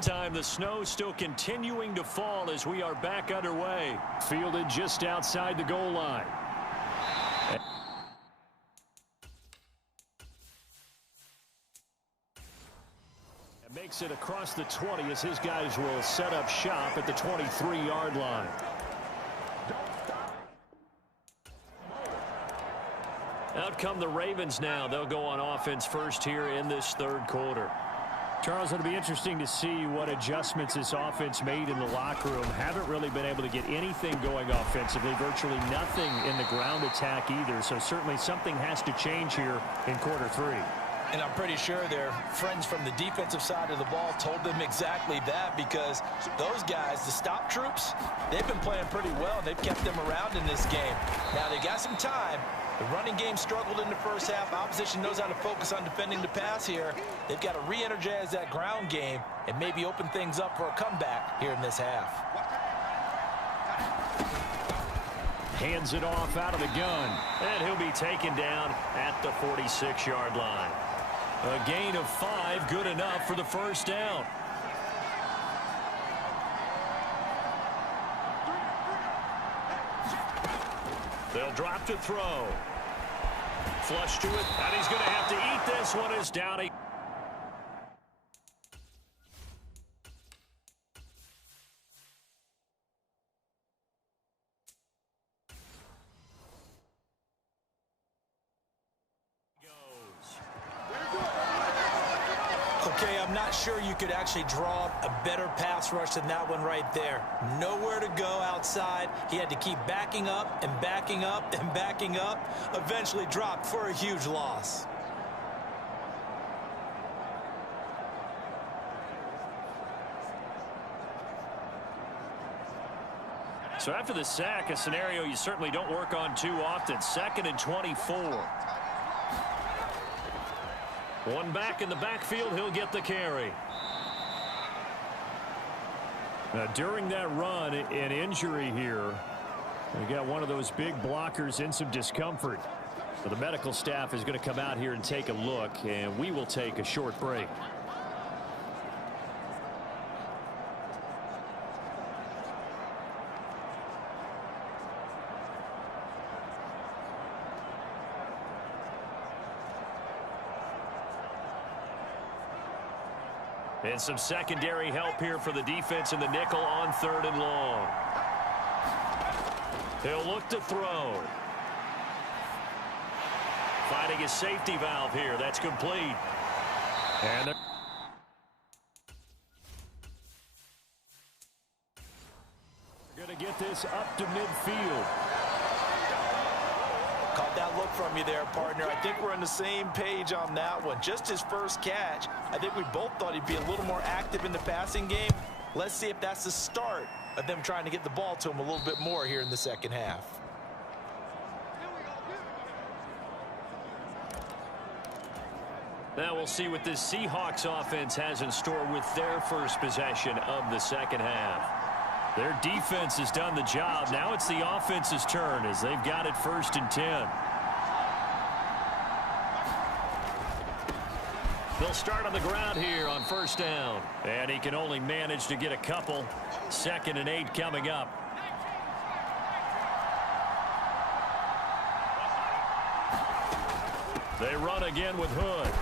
halftime. The snow still continuing to fall as we are back underway. Fielded just outside the goal line. Makes it across the 20 as his guys will set up shop at the 23-yard line. Out come the Ravens now. They'll go on offense first here in this third quarter. Charles, it'll be interesting to see what adjustments this offense made in the locker room. Haven't really been able to get anything going offensively. Virtually nothing in the ground attack either. So certainly something has to change here in quarter three. And I'm pretty sure their friends from the defensive side of the ball told them exactly that, because those guys, the stop troops, they've been playing pretty well, and they've kept them around in this game. Now, they got some time. The running game struggled in the first half. Opposition knows how to focus on defending the pass here. They've got to re-energize that ground game and maybe open things up for a comeback here in this half. Hands it off out of the gun, and he'll be taken down at the 46-yard line. A gain of 5, good enough for the first down. They'll drop to throw. Flush to it, and he's going to have to eat this one. Is down. Okay, I'm not sure you could actually draw up a better pass rush than that one right there. Nowhere to go outside. He had to keep backing up and backing up and backing up. Eventually dropped for a huge loss. So after the sack, a scenario you certainly don't work on too often. 2nd and 24. One back in the backfield, he'll get the carry. Now, during that run, an injury here. We got one of those big blockers in some discomfort. So the medical staff is going to come out here and take a look, and we will take a short break. And some secondary help here for the defense in the nickel on 3rd and long. He'll look to throw. Finding his safety valve here. That's complete. And they're going to get this up to midfield. Caught that look from you there, partner. I think we're on the same page on that one. Just his first catch. I think we both thought he'd be a little more active in the passing game. Let's see if that's the start of them trying to get the ball to him a little bit more here in the second half. Now we'll see what this Seahawks offense has in store with their first possession of the second half. Their defense has done the job. Now it's the offense's turn as they've got it 1st and 10. They'll start on the ground here on 1st down. And he can only manage to get a couple. 2nd and 8 coming up. They run again with Hood.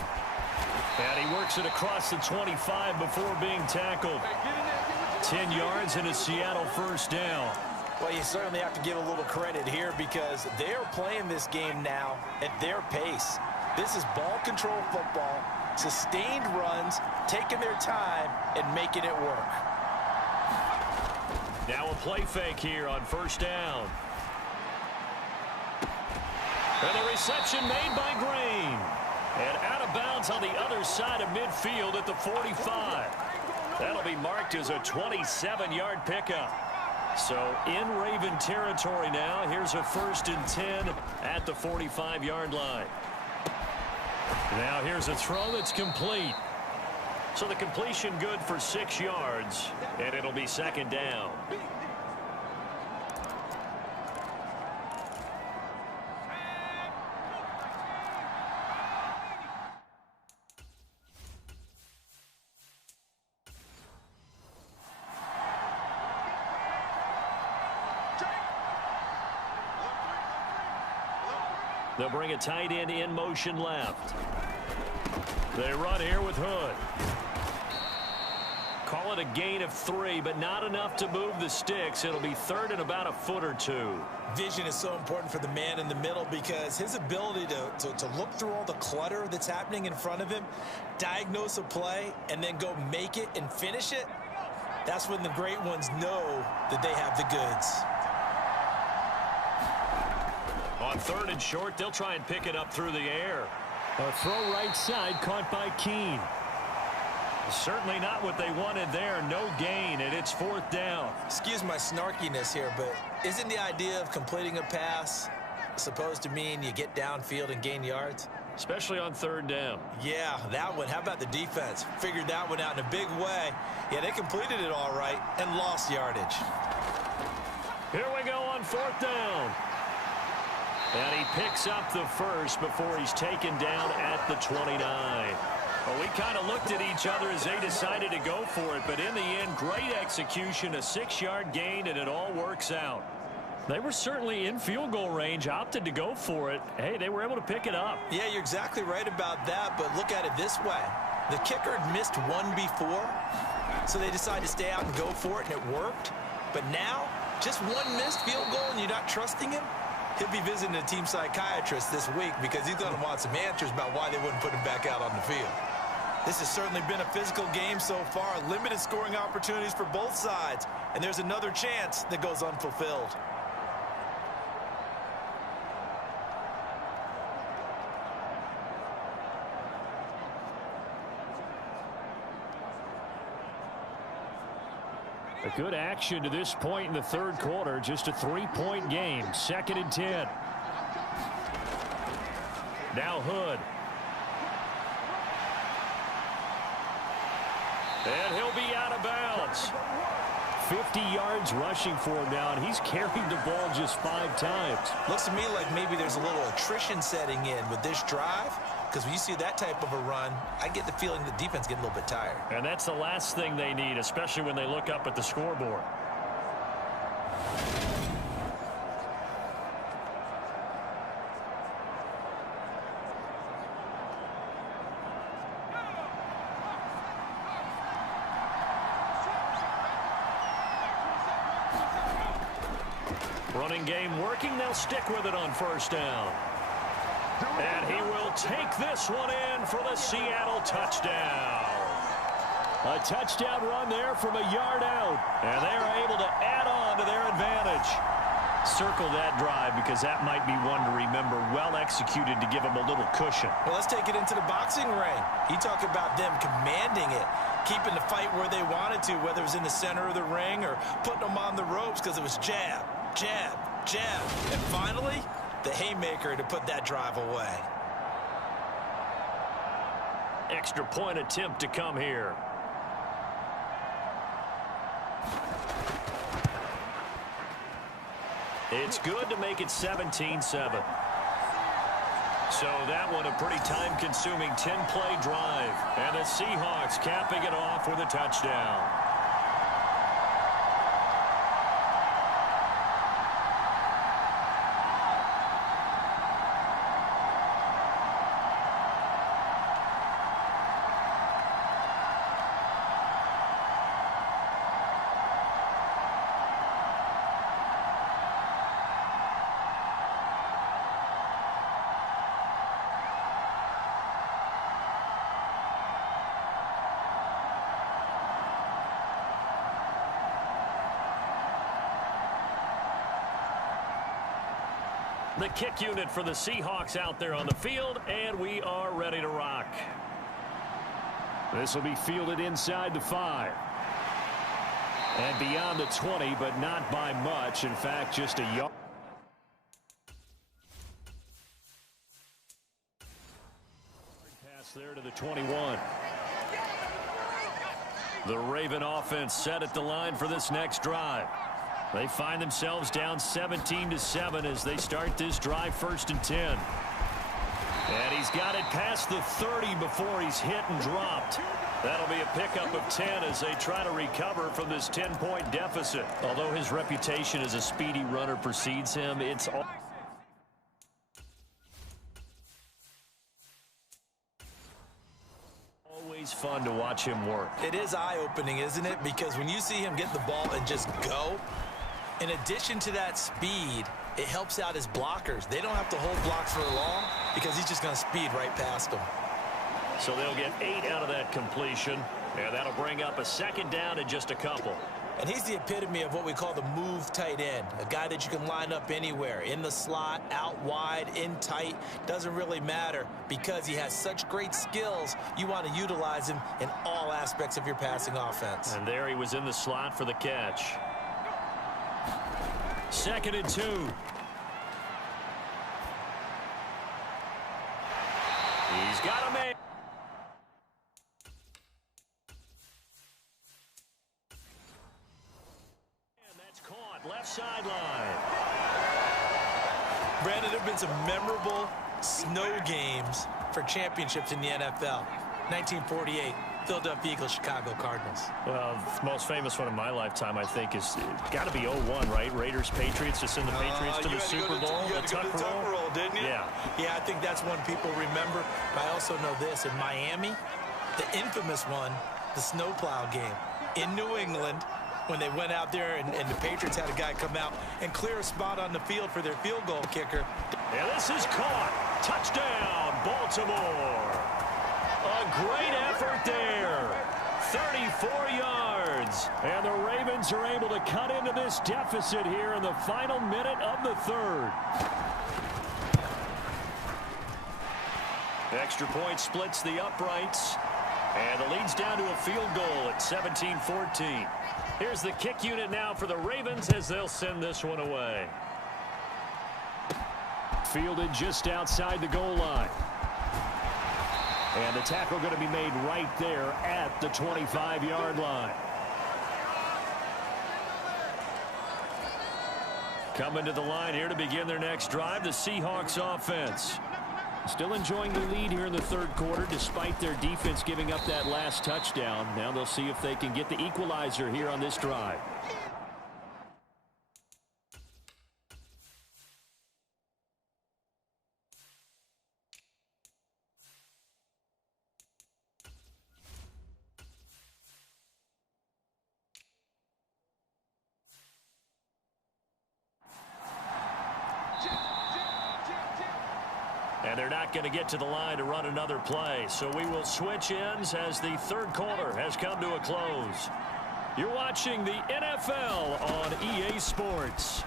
And he works it across the 25 before being tackled. 10 yards and a Seattle 1st down. Well, you certainly have to give a little credit here because they are playing this game now at their pace. This is ball control football, sustained runs, taking their time and making it work. Now a play fake here on 1st down. And the reception made by Green. And out of bounds on the other side of midfield at the 45. That'll be marked as a 27-yard pickup. So in Raven territory now. Here's a 1st and 10 at the 45-yard line. Now here's a throw that's complete. So the completion good for 6 yards. And it'll be 2nd down. They'll bring a tight end in motion left. They run here with Hood. Call it a gain of 3, but not enough to move the sticks. It'll be third and about a foot or two. Vision is so important for the man in the middle because his ability to look through all the clutter that's happening in front of him, diagnose a play, and then go make it and finish it, that's when the great ones know that they have the goods. On third and short, they'll try and pick it up through the air. A throw right side caught by Keene. Certainly not what they wanted there. No gain, and it's fourth down. Excuse my snarkiness here, but isn't the idea of completing a pass supposed to mean you get downfield and gain yards? Especially on third down. Yeah, that one. How about the defense? Figured that one out in a big way. Yeah, they completed it all right and lost yardage. Here we go on fourth down. And he picks up the first before he's taken down at the 29. Well, we kind of looked at each other as they decided to go for it, but in the end, great execution, a 6-yard gain, and it all works out. They were certainly in field goal range, opted to go for it. Hey, they were able to pick it up. Yeah, you're exactly right about that, but look at it this way. The kicker had missed one before, so they decided to stay out and go for it, and it worked. But now, just one missed field goal and you're not trusting him? He'll be visiting a team psychiatrist this week because he's going to want some answers about why they wouldn't put him back out on the field. This has certainly been a physical game so far. Limited scoring opportunities for both sides. And there's another chance that goes unfulfilled. A good action to this point in the third quarter. Just a 3-point game. 2nd and 10. Now Hood. And he'll be out of bounds. 50 yards rushing for him now, and he's carried the ball just 5 times. Looks to me like maybe there's a little attrition setting in with this drive, because when you see that type of a run, I get the feeling the defense getting a little bit tired. And that's the last thing they need, especially when they look up at the scoreboard. Running game working. They'll stick with it on first down. And he will take this one in for the Seattle touchdown. A touchdown run there from a yard out. And they are able to add on to their advantage. Circle that drive because that might be one to remember. Well executed to give them a little cushion. Well, let's take it into the boxing ring. You talk about them commanding it, keeping the fight where they wanted to, whether it was in the center of the ring or putting them on the ropes because it was jab, jab, jab. And finally, the haymaker to put that drive away. Extra point attempt to come here. It's good to make it 17-7. So that one a pretty time-consuming 10-play drive. And the Seahawks capping it off with a touchdown. The kick unit for the Seahawks out there on the field, and we are ready to rock. This will be fielded inside the 5. And beyond the 20, but not by much. In fact, just a yard. Pass there to the 21. The Raven offense set at the line for this next drive. They find themselves down 17-7 as they start this drive 1st and 10. And he's got it past the 30 before he's hit and dropped. That'll be a pickup of 10 as they try to recover from this 10-point deficit. Although his reputation as a speedy runner precedes him, it's all always fun to watch him work. It is eye-opening, isn't it? Because when you see him get the ball and just go, in addition to that speed, it helps out his blockers. They don't have to hold blocks for long because he's just going to speed right past them. So they'll get 8 out of that completion, and that'll bring up a second down and just a couple. And he's the epitome of what we call the move tight end, a guy that you can line up anywhere, in the slot, out wide, in tight, doesn't really matter because he has such great skills. You want to utilize him in all aspects of your passing offense. And there he was in the slot for the catch. 2nd and 2. He's got a man. Left sideline. Brandon, there have been some memorable snow games for championships in the NFL. 1948, Philadelphia Eagles, Chicago Cardinals. Well, the most famous one in my lifetime, I think, is got to be 01, right? Raiders, Patriots, to send the Patriots to the Super Bowl. You had to go to the Tucker Roll, didn't you? Yeah. Yeah, I think that's one people remember. But I also know this. In Miami, the infamous one, the snowplow game. In New England, when they went out there and the Patriots had a guy come out and clear a spot on the field for their field goal kicker. And this is caught. Touchdown, Baltimore. A great effort there. 34 yards. And the Ravens are able to cut into this deficit here in the final minute of the 3rd. Extra point splits the uprights. And the lead's down to a field goal at 17-14. Here's the kick unit now for the Ravens as they'll send this one away. Fielded just outside the goal line. And the tackle going to be made right there at the 25-yard line. Coming to the line here to begin their next drive, the Seahawks offense. Still enjoying the lead here in the 3rd quarter despite their defense giving up that last touchdown. Now they'll see if they can get the equalizer here on this drive. And they're not going to get to the line to run another play. So we will switch ends as the 3rd quarter has come to a close. You're watching the NFL on EA Sports.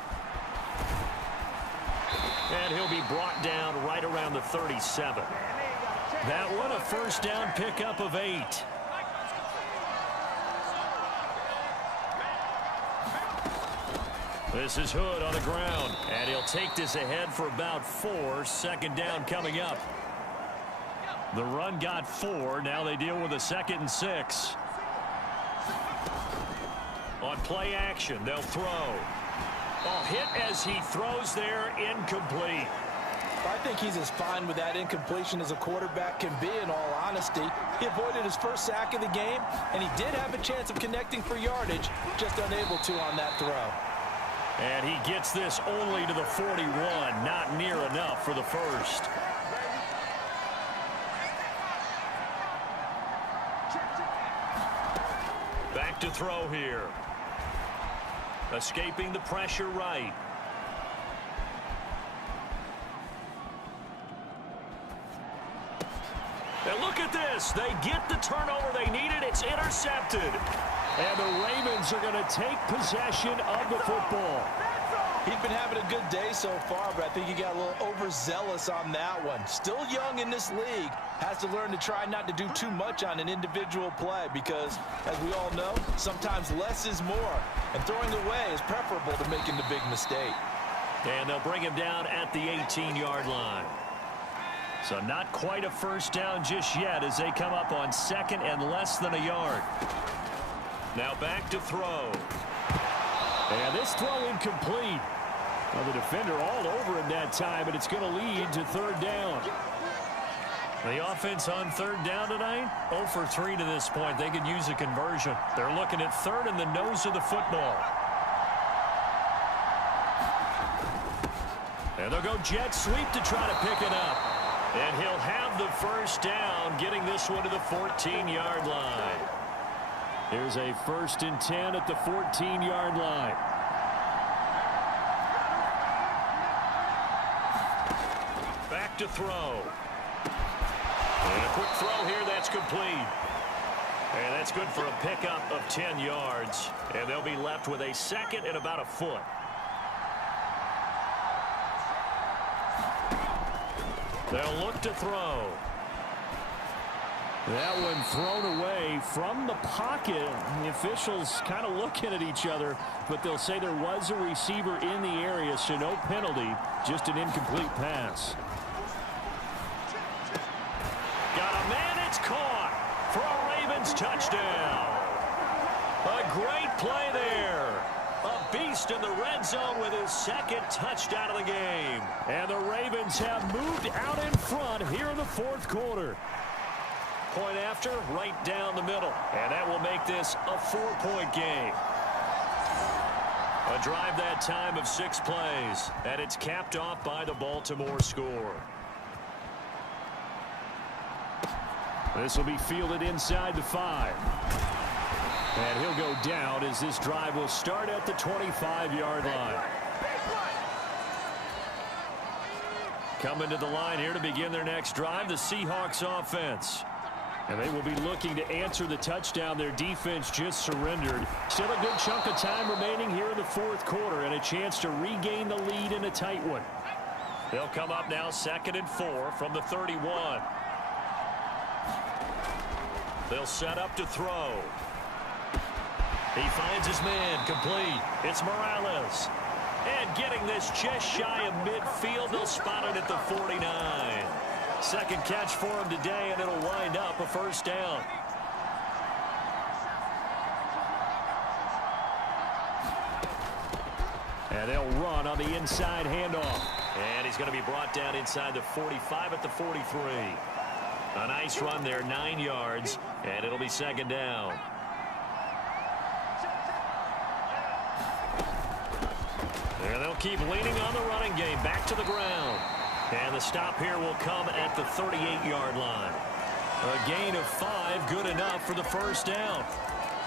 And he'll be brought down right around the 37. That one a first down pickup of 8. This is Hood on the ground, and he'll take this ahead for about 4. 2nd down coming up. The run got 4. Now they deal with a 2nd and 6. On play action, they'll throw. Oh, hit as he throws there, incomplete. I think he's as fine with that incompletion as a quarterback can be, in all honesty. He avoided his first sack of the game, and he did have a chance of connecting for yardage, just unable to on that throw. And he gets this only to the 41, not near enough for the first. Back to throw here. Escaping the pressure right. And look at this. They get the turnover they needed. It's intercepted. And the Ravens are going to take possession of the football. He's been having a good day so far, but I think he got a little overzealous on that one. Still young in this league. Has to learn to try not to do too much on an individual play because, as we all know, sometimes less is more. And throwing away is preferable to making the big mistake. And they'll bring him down at the 18-yard line. So not quite a first down just yet as they come up on 2nd and less than a yard. Now back to throw. And this throw incomplete. Well, the defender all over him that time, and it's going to lead to 3rd down. The offense on 3rd down tonight, 0 for 3 to this point. They could use a conversion. They're looking at 3rd and the nose of the football. And they'll go jet sweep to try to pick it up. And he'll have the first down, getting this one to the 14-yard line. Here's a 1st and 10 at the 14-yard line. Back to throw. And a quick throw here, that's complete. And that's good for a pickup of 10 yards. And they'll be left with a 2nd and about a foot. They'll look to throw. That one thrown away from the pocket. The officials kind of looking at each other, but they'll say there was a receiver in the area, so no penalty, just an incomplete pass. Got a man, it's caught for a Ravens touchdown. A great play there. A beast in the red zone with his 2nd touchdown of the game. And the Ravens have moved out in front here in the 4th quarter. Point after, right down the middle. And that will make this a 4-point game. A drive that time of 6 plays. And it's capped off by the Baltimore score. This will be fielded inside the 5. And he'll go down as this drive will start at the 25-yard line. Coming to the line here to begin their next drive, the Seahawks offense. And they will be looking to answer the touchdown their defense just surrendered. Still a good chunk of time remaining here in the 4th quarter and a chance to regain the lead in a tight one. They'll come up now 2nd and 4 from the 31. They'll set up to throw. He finds his man, complete. It's Morales. And getting this just shy of midfield, they'll spot it at the 49. 2nd catch for him today, and it'll wind up a 1st down. And they'll run on the inside handoff. And he's going to be brought down inside the 45 at the 43. A nice run there, 9 yards, and it'll be 2nd down. And they'll keep leaning on the running game. Back to the ground. And the stop here will come at the 38-yard line. A gain of 5, good enough for the 1st down.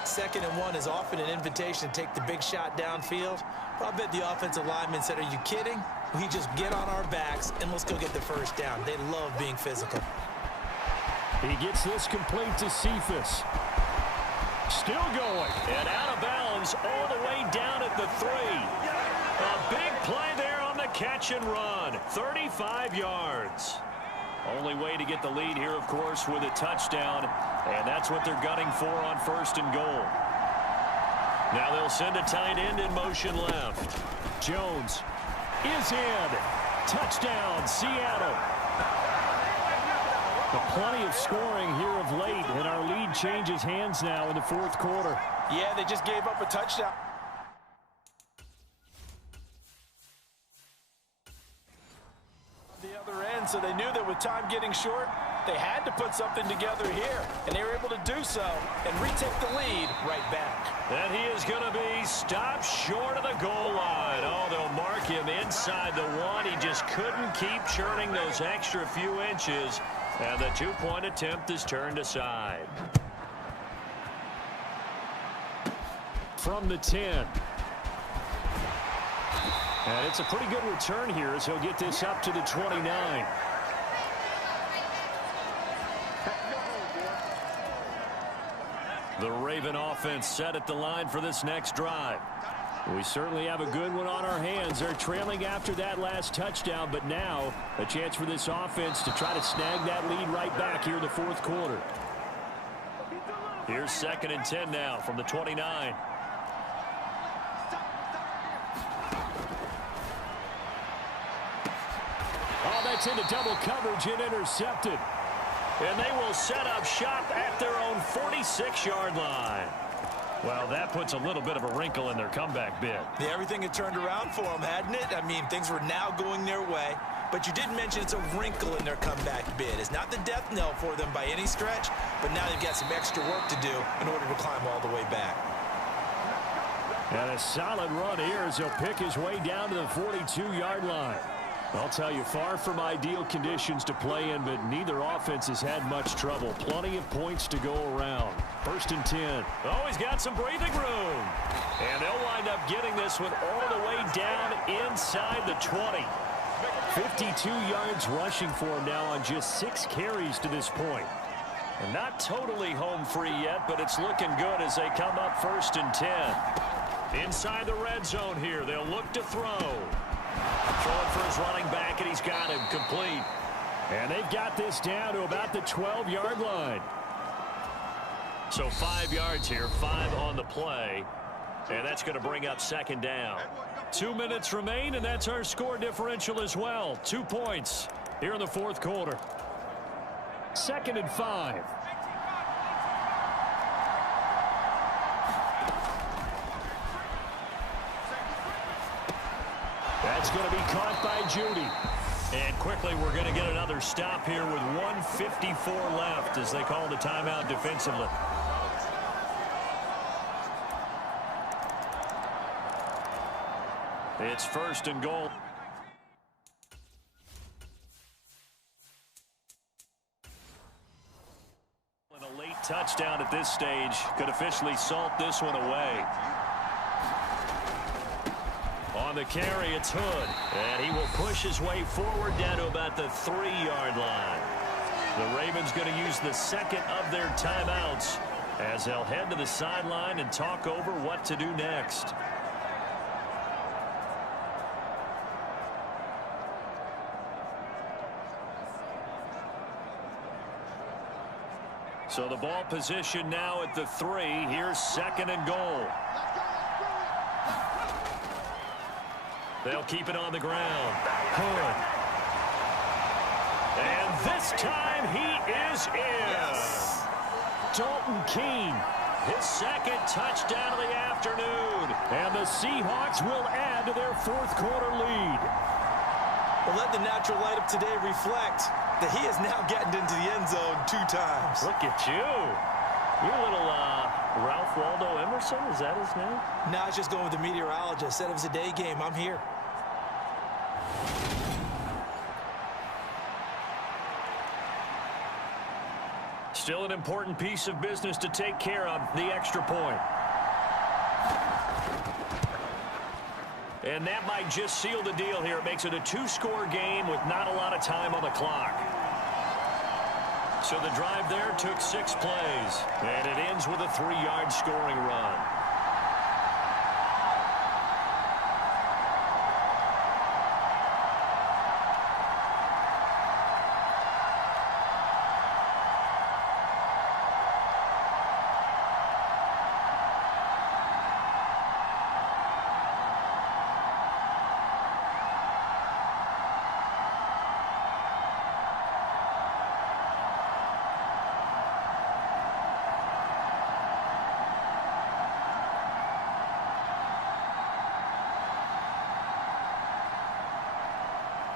2nd and 1 is often an invitation to take the big shot downfield. But I bet the offensive lineman said, are you kidding? We just get on our backs and let's go get the 1st down. They love being physical. He gets this complete to Cephas. Still going. And out of bounds all the way down at the 3. A big play there on the catch and run. 35 yards. Only way to get the lead here, of course, with a touchdown. And that's what they're gunning for on 1st and goal. Now they'll send a tight end in motion left. Jones is in. Touchdown, Seattle. Plenty of scoring here of late, and our lead changes hands now in the 4th quarter. Yeah, they just gave up a touchdown. On the other end, so they knew that with time getting short, they had to put something together here, and they were able to do so and retake the lead right back. And he is going to be stopped short of the goal line. Oh, they'll mark him inside the 1. He just couldn't keep churning those extra few inches. And the 2-point attempt is turned aside. From the 10. And it's a pretty good return here as he'll get this up to the 29. The Raven offense set at the line for this next drive. We certainly have a good one on our hands. They're trailing after that last touchdown, but now a chance for this offense to try to snag that lead right back here in the 4th quarter. Here's 2nd and 10 now from the 29. Oh, that's into double coverage and intercepted. And they will set up shop at their own 46-yard line. Well, that puts a little bit of a wrinkle in their comeback bid. Yeah, everything had turned around for them, hadn't it? I mean, things were now going their way. But you did mention it's a wrinkle in their comeback bid. It's not the death knell for them by any stretch, but now they've got some extra work to do in order to climb all the way back. And a solid run here as he'll pick his way down to the 42-yard line. I'll tell you, far from ideal conditions to play in, but neither offense has had much trouble. Plenty of points to go around. 1st and 10. Oh, he's got some breathing room. And they'll wind up getting this one all the way down inside the 20. 52 yards rushing for him now on just 6 carries to this point. And not totally home free yet, but it's looking good as they come up 1st and 10. Inside the red zone here, they'll look to throw. Throwing for his running back, and he's got him complete. And they've got this down to about the 12-yard line. So 5 yards here, 5 on the play. And that's going to bring up 2nd down. 2 minutes remain, and that's our score differential as well. 2 points here in the 4th quarter. 2nd and 5. That's going to be caught by Judy. And quickly we're going to get another stop here with 1:54 left as they call the timeout defensively. It's 1st and goal. And a late touchdown at this stage could officially salt this one away. On the carry, it's Hood, and he will push his way forward down to about the 3-yard line. The Ravens going to use the 2nd of their timeouts as they'll head to the sideline and talk over what to do next. So the ball position now at the 3. Here's 2nd and goal. They'll keep it on the ground. Hood. And this time he is in. Yes. Dalton Keene, his 2nd touchdown of the afternoon. And the Seahawks will add to their 4th quarter lead. Well, let the natural light of today reflect that he is now getting into the end zone 2 times. Look at you. You're a little Ralph Waldo Emerson, is that his name? No, I was just going with the meteorologist. Said it was a day game. I'm here. Still an important piece of business to take care of, the extra point. And that might just seal the deal here. It makes it a 2-score game with not a lot of time on the clock. So the drive there took 6 plays, and it ends with a 3-yard scoring run.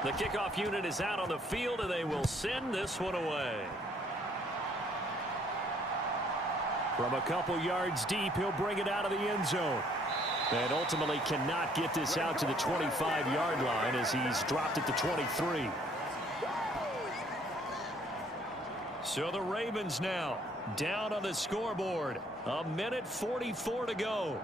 The kickoff unit is out on the field, and they will send this one away. From a couple yards deep, he'll bring it out of the end zone. And ultimately cannot get this out to the 25-yard line as he's dropped it to 23. So the Ravens now down on the scoreboard. 1:44 to go.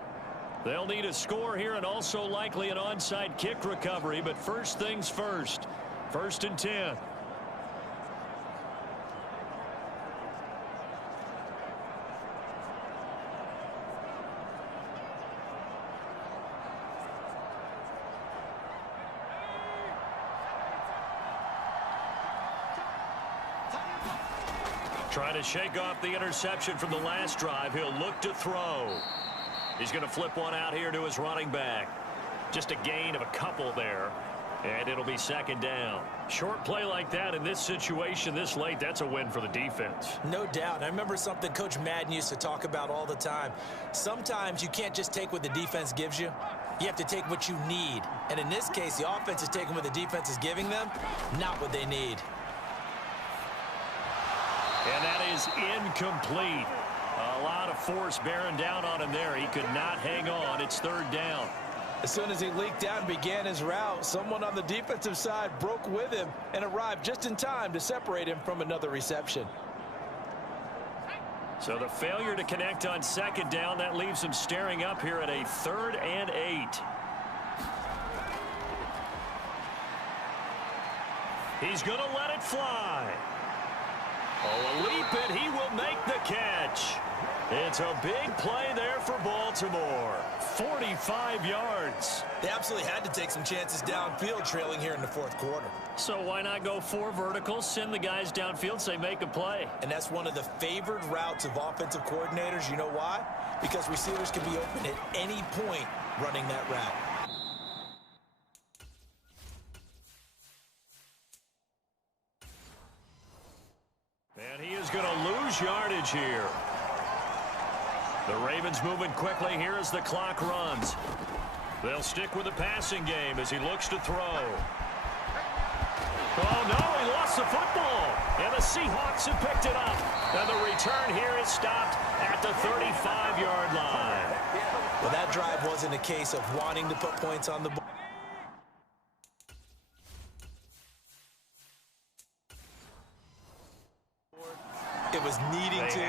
They'll need a score here and also likely an onside kick recovery, but first things first. 1st and 10. Trying to shake off the interception from the last drive. He'll look to throw. He's going to flip one out here to his running back. Just a gain of a couple there. And it'll be 2nd down. Short play like that in this situation this late, that's a win for the defense. No doubt. I remember something Coach Madden used to talk about all the time. Sometimes you can't just take what the defense gives you. You have to take what you need. And in this case, the offense is taking what the defense is giving them, not what they need. And that is incomplete. A lot of force bearing down on him there. He could not hang on. It's 3rd down. As soon as he leaked out and began his route, someone on the defensive side broke with him and arrived just in time to separate him from another reception. So the failure to connect on second down, that leaves him staring up here at a 3rd and 8. He's going to let it fly. Oh, a leap, and he will make the catch. It's a big play there for Baltimore. 45 yards. They absolutely had to take some chances downfield trailing here in the 4th quarter. So why not go 4 verticals, send the guys downfield, say make a play? And that's one of the favored routes of offensive coordinators. You know why? Because receivers can be open at any point running that route. And he is going to lose yardage here. The Ravens moving quickly here as the clock runs. They'll stick with the passing game as he looks to throw. Oh, no, he lost the football. And the Seahawks have picked it up. And the return here is stopped at the 35-yard line. Well, that drive wasn't a case of wanting to put points on the board. It was needing to,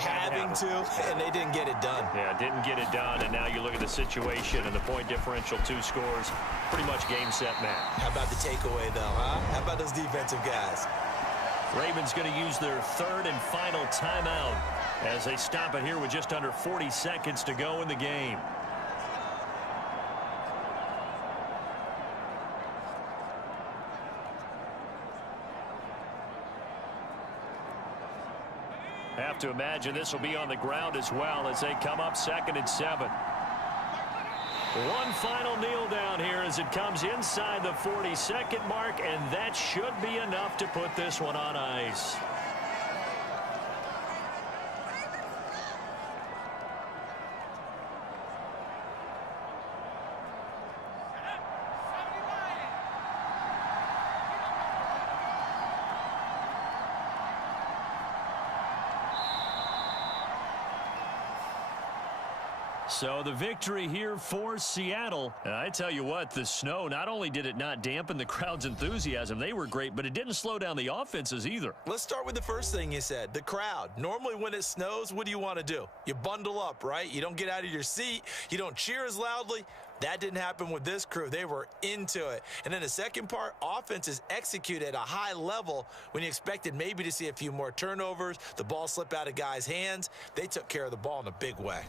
having to, and they didn't get it done. Yeah, didn't get it done, and now you look at the situation and the point differential, 2 scores, pretty much game, set, match. How about the takeaway, though, huh? How about those defensive guys? Ravens going to use their 3rd and final timeout as they stop it here with just under 40 seconds to go in the game. Have to imagine this will be on the ground as well as they come up 2nd and 7. One final kneel down here as it comes inside the 40-second mark, and that should be enough to put this one on ice. So the victory here for Seattle. And I tell you what, the snow, not only did it not dampen the crowd's enthusiasm, they were great, but it didn't slow down the offenses either. Let's start with the first thing you said, the crowd. Normally when it snows, what do you want to do? You bundle up, right? You don't get out of your seat. You don't cheer as loudly. That didn't happen with this crew. They were into it. And then the second part, offenses execute at a high level when you expected maybe to see a few more turnovers, the ball slip out of guys' hands. They took care of the ball in a big way.